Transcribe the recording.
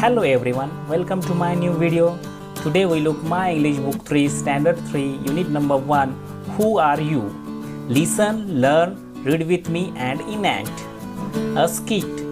Hello everyone, welcome to my new video. Today we look my English book 3 standard 3 unit number 1 Who are you? Listen, learn, read with me and enact. A skit.